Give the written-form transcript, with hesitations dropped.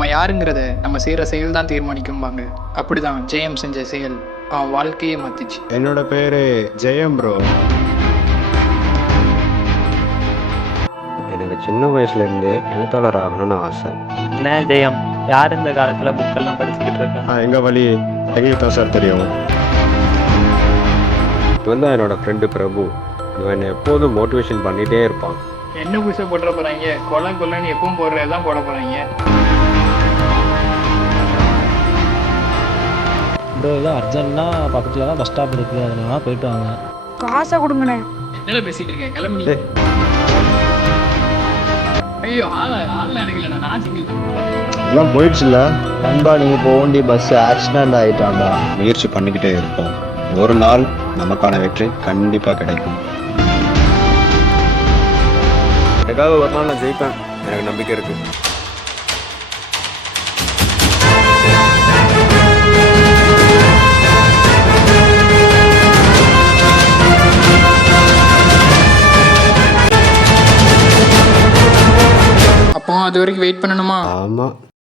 நம்ம யாருங்கிறத நம்ம செய்கிற செயல் தான் தீர்மானிக்கும்பாங்க. அப்படிதான் ஜெயம் செஞ்ச செயல் அவன் வாழ்க்கையே மாத்திச்சு. என்னோட பேரு ஜெயம் ப்ரோ. எனக்கு சின்ன வயசுலேருந்து எழுத்தாளர் ஆகணும்னு ஆசை. என்ன ஜெயம், யார் இந்த காலத்தில் புக்கெல்லாம் படிச்சுக்கிட்டு இருக்கா? எங்கள் வழி எங்களுக்கு தான் சார் தெரியும். இவன் தான் என்னோட ஃப்ரெண்டு பிரபு. இவன் என்னை எப்போதும் மோட்டிவேஷன் பண்ணிகிட்டே இருப்பான். என்ன புதுசாக போட்டுற போகிறாங்க, கொலைன்னு எப்பவும் போடுறது தான் போட போகிறாங்க. ப்ரோ ஏதோ அர்ஜென்ட்னா பக்கத்தில் தான் பஸ் ஸ்டாப் இருக்குது, அதனால போயிட்டு வாங்க. காசை கொடுங்கண்ணே. என்ன பேசிட்டு இருக்கேன், கிளம்பி. ஐயோ ஆள் எடுக்கலண்ணா, நான் சிங்கிள் எல்லாம் போயிடுச்சுல்ல. நண்பா, நீங்கள் போக வேண்டிய பஸ் ஆக்சிடென்ட் ஆகிட்டாண்டா. முயற்சி பண்ணிக்கிட்டே இருப்போம். ஒரு நாள் நமக்கான வெற்றி கண்டிப்பாக கிடைக்கும். எனக்காக ஒரு நாள் நான் ஜெயிப்பேன், எனக்கு நம்பிக்கை இருக்குது. அப்போ அது வரைக்கும் வெயிட் பண்ணணுமா? ஆமாம்.